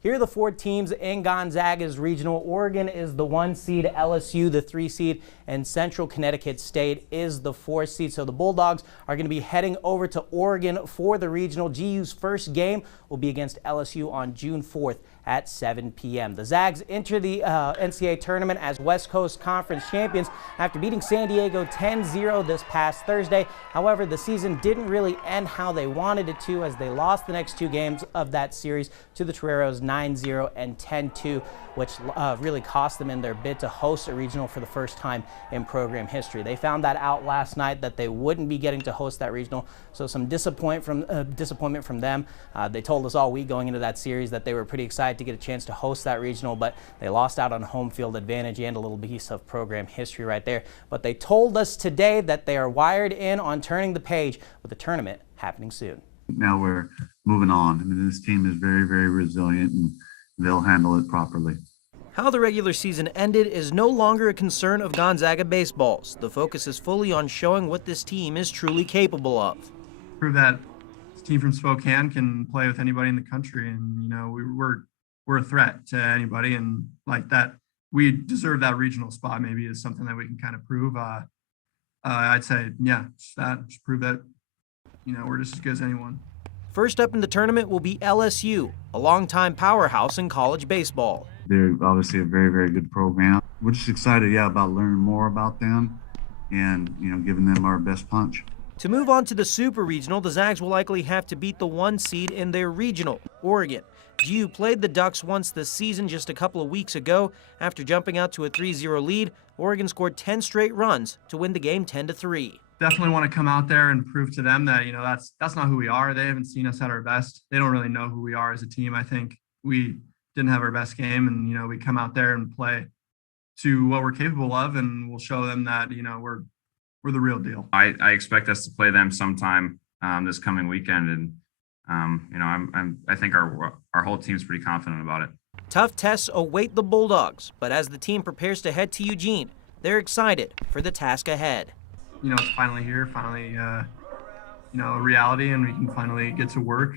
Here are the 4 teams in Gonzaga's regional. Oregon is the 1 seed, LSU the 3 seed, and Central Connecticut State is the 4 seed. So the Bulldogs are going to be heading over to Oregon for the regional. GU's first game will be against LSU on June 4th at 7 p.m. The Zags enter the NCAA tournament as West Coast Conference champions after beating San Diego 10-0 this past Thursday. However, the season didn't really end how they wanted it to, as they lost the next 2 games of that series to the Toreros 9-0 and 10-2, which really cost them in their bid to host a regional for the first time in program history. They found that out last night, that they wouldn't be getting to host that regional, so some disappointment from them. They told us all week going into that series that they were pretty excited to get a chance to host that regional, but they lost out on home field advantage and a little piece of program history right there. But they told us today that they are wired in on turning the page with the tournament happening soon. Now we're moving on. I mean, this team is very, very resilient, and they'll handle it properly. How the regular season ended is no longer a concern of Gonzaga baseball's. The focus is fully on showing what this team is truly capable of. Prove that this team from Spokane can play with anybody in the country, and you know we're a threat to anybody, and like that we deserve that regional spot. Maybe is something that we can kind of prove. I'd say, yeah, just prove that we're just as good as anyone. First up in the tournament will be LSU, a longtime powerhouse in college baseball. They're obviously a very, very good program. We're just excited, about learning more about them and, giving them our best punch. To move on to the Super Regional, the Zags will likely have to beat the 1 seed in their regional, Oregon. GU played the Ducks once this season just a couple of weeks ago. After jumping out to a 3-0 lead, Oregon scored 10 straight runs to win the game 10-3. Definitely want to come out there and prove to them that, that's not who we are. They haven't seen us at our best. They don't really know who we are as a team. I think we didn't have our best game, and, we come out there and play to what we're capable of, and we'll show them that, we're the real deal. I expect us to play them sometime this coming weekend, and I think our whole team's pretty confident about it. Tough tests await the Bulldogs, but as the team prepares to head to Eugene, they're excited for the task ahead. It's finally here, finally, a reality, and we can finally get to work.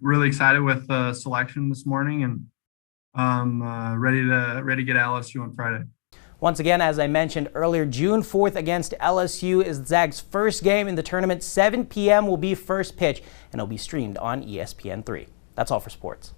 Really excited with the selection this morning, and ready to get LSU on Friday. Once again, as I mentioned earlier, June 4th against LSU is Zags' first game in the tournament. 7 p.m. will be first pitch, and it'll be streamed on ESPN3. That's all for sports.